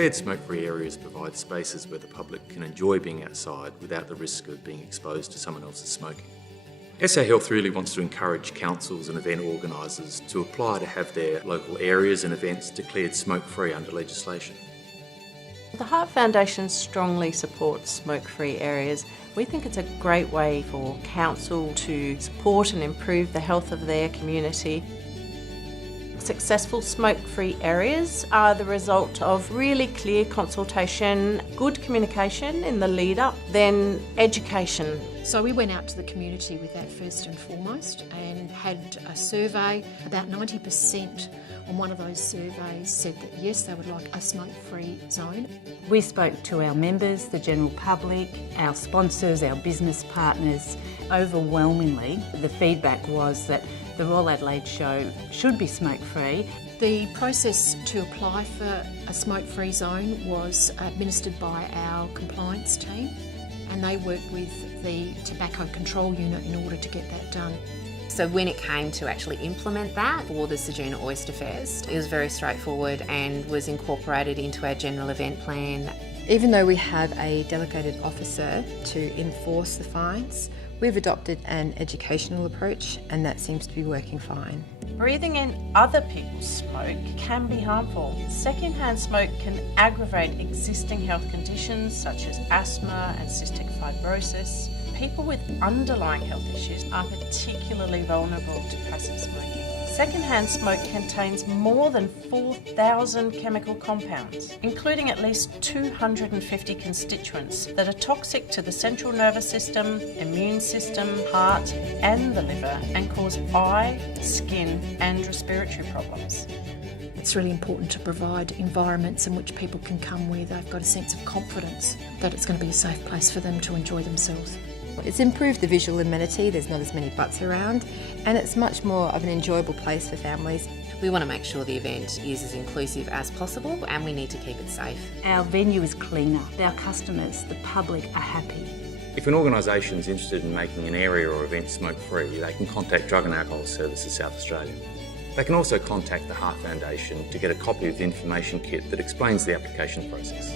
Declared smoke-free areas provide spaces where the public can enjoy being outside without the risk of being exposed to someone else's smoking. SA Health really wants to encourage councils and event organisers to apply to have their local areas and events declared smoke-free under legislation. The Heart Foundation strongly supports smoke-free areas. We think it's a great way for council to support and improve the health of their community. Successful smoke-free areas are the result of really clear consultation, good communication in the lead-up, then education. So we went out to the community with that first and foremost and had a survey. About 90% on one of those surveys said that yes, they would like a smoke-free zone. We spoke to our members, the general public, our sponsors, our business partners. Overwhelmingly, the feedback was that the Royal Adelaide Show should be smoke-free. The process to apply for a smoke-free zone was administered by our compliance team, and they worked with the Tobacco Control Unit in order to get that done. So when it came to actually implement that for the Ceduna Oyster Fest, it was very straightforward and was incorporated into our general event plan. Even though we have a delegated officer to enforce the fines, we've adopted an educational approach and that seems to be working fine. Breathing in other people's smoke can be harmful. Second-hand smoke can aggravate existing health conditions such as asthma and cystic fibrosis. People with underlying health issues are particularly vulnerable to passive smoking. Second-hand smoke contains more than 4,000 chemical compounds, including at least 250 constituents that are toxic to the central nervous system, immune system, heart and the liver, and cause eye, skin and respiratory problems. It's really important to provide environments in which people can come where they've got a sense of confidence that it's going to be a safe place for them to enjoy themselves. It's improved the visual amenity, there's not as many butts around, and it's much more of an enjoyable place for families. We want to make sure the event is as inclusive as possible and we need to keep it safe. Our venue is cleaner. Our customers, the public, are happy. If an organisation is interested in making an area or event smoke-free, they can contact Drug and Alcohol Services South Australia. They can also contact the Heart Foundation to get a copy of the information kit that explains the application process.